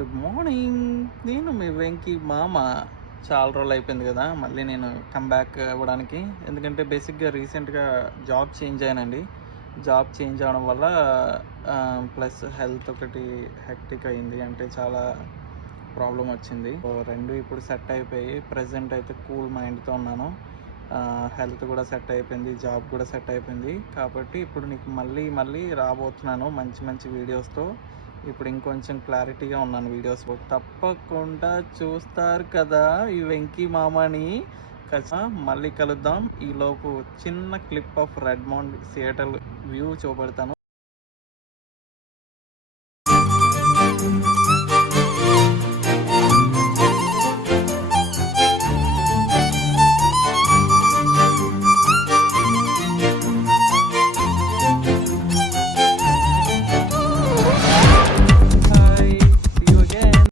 Good morning. నేను మీ వెంకీ మామ. చాలా రోజులు అయిపోయింది కదా, మళ్ళీ నేను కమ్బ్యాక్ అవ్వడానికి. ఎందుకంటే బేసిక్గా రీసెంట్గా జాబ్ చేంజ్ అయ్యానండి. జాబ్ చేంజ్ అవ్వడం వల్ల ప్లస్ హెల్త్ ఒకటి హెక్టిక్ అయింది, అంటే చాలా ప్రాబ్లం వచ్చింది. రెండు ఇప్పుడు సెట్ అయిపోయి ప్రజెంట్ అయితే కూల్ మైండ్తో ఉన్నాను. హెల్త్ కూడా సెట్ అయిపోయింది, జాబ్ కూడా సెట్ అయిపోయింది. కాబట్టి ఇప్పుడు నీకు మళ్ళీ రాబోతున్నాను మంచి మంచి వీడియోస్తో. ఇప్పుడు ఇంకొంచెం క్లారిటీగా ఉన్నాను వీడియోస్. తప్పకుండా చూస్తారు కదా ఈ వెంకీ మామని. మళ్ళీ కలుద్దాం. ఈలోపు చిన్న క్లిప్ ఆఫ్ రెడ్మౌండ్ సియాటల్ వ్యూ చూపెడతాను.